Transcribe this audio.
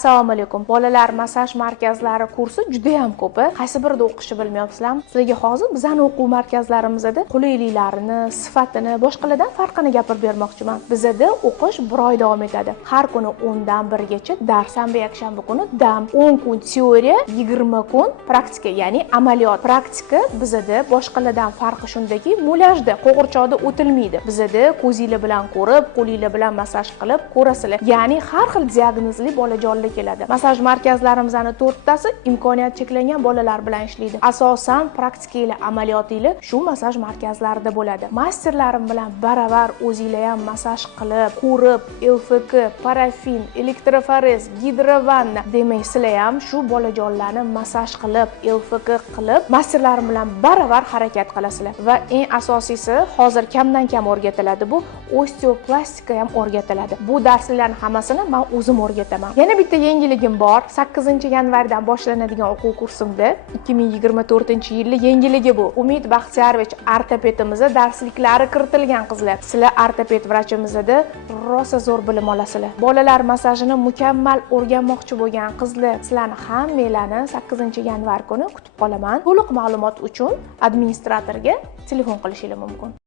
Assalomu alaykum. Bolalar massaj markazlari kursi juda ham ko'p. Qaysi birida o'qishni bilmayapsizlarmi? Sizlarga hozir bizning o'quv markazlarimizda qulayliklarini, sifatini, boshqalardan farqini gapirib bermoqchiman. Bizda o'qish 1 oy davom etadi. Har kuni 10 dan 1 gacha dars, shanba, yakshanba kuni dam, 10 kun teoriya, 20 kun praktika, ya'ni amaliyot. Praktika bizda boshqalardan farqi shundaki, mulyajda, qo'g'irchoqda o'tilmaydi. Bizda ko'zinglar bilan ko'rib, qo'linglar bilan massaj qilib ko'rasizlar. Ya'ni har xil diagnozli bolajonlar keladi. Massaj markazlarimizning 4 tasi imkoniyati cheklangan bolalar bilan ishlaydi. Asosan praktika ila amaliyotiylar shu massaj markazlarida bo'ladi. Masterlarim bilan baravar o'zinglar ham massaj qilib, ko'rib, LFK, parafin, elektroforez, gidrovanna demaysizlar ham shu bolajonlarni massaj qilib, LFK qilib, masterlarim bilan baravar harakat qilasizlar. Va eng asosiysi, hozir kamdan kam o'rgatiladi. Bu osteoplastika ham o'rgatiladi. Bu darslarning hammasini men o'zim o'rgataman. Yana bitta yangiligim bor. 8-yanvardan boshlanadigan o'quv kursimda 2024-yilda yangiligi bu. Umid Baxtiyorovich ortopedimizda darsliklari kiritilgan qizlar. Sizlar ortoped vrachimizda rosa zo'r bilim olasizlar. Bolalar massajini mukammal o'rganmoqchi bo'lgan qizlar, sizlarni hammalarni 8-yanvar kuni kutib qolaman. To'liq ma'lumot uchun administratorga telefon qilishingiz mumkin.